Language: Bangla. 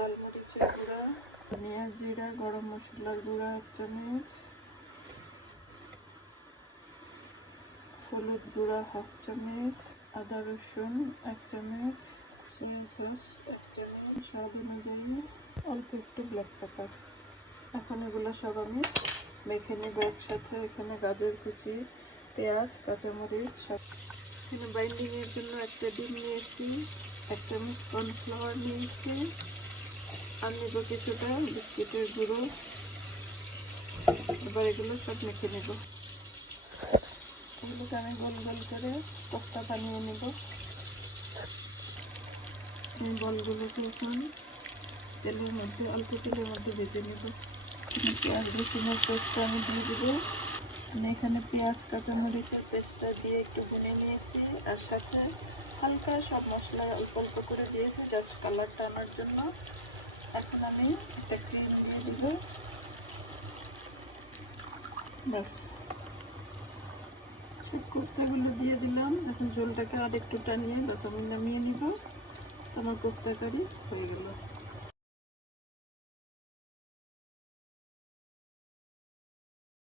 মরিচের গুঁড়া ধনিয়া জিরা, গরম মশলার গুঁড়া, এক চামচ, হলুদ গুঁড়া, হাফ চামচ, আদা রসুন, এক চামচ, সয়া সস, এক চামচ। স্বাদ অনুযায়ী অল্প একটু ব্ল্যাক পেপার এখন এগুলো সব আমি মেখে নেব একসাথে। এখানে গাজর কুচি, পেঁয়াজ, কাঁচামরিচ সব। এখানে বাইন্ডিংয়ের জন্য একটা ডিম নিয়েছি, এক চামচ কর্নফ্লাওয়ার নিয়েছি। আর নেব কিছুটা, বিস্কিটের গুঁড়ো। এবার এগুলো সব মেখে নেব। এগুলোকে আমি গোল গোল করে কস্তা বানিয়ে নেব। এই বলগুলোকে এখন তেলের মধ্যে, অল্প তেলের মধ্যে ভেজে নেব। পেঁয়াজ রসুনের পেস্টটা আমি দিয়ে দেবো। আমি এখানে পেঁয়াজ, কাঁচামরিচের পেস্টটা দিয়ে একটু ভুনে নিয়েছি। আর সাথে হালকা সব মশলা অল্প অল্প করে দিয়েছি, জাস্ট কালারটা আনার জন্য। এখন আমি একটা ক্রিম দিয়ে দিব। ব্যাস। দিয়ে দিলাম। এখন ঝোলটাকে আর একটু টানিয়ে আমি নামিয়ে নিব। আমার কোপ্তা কারি হয়ে গেল।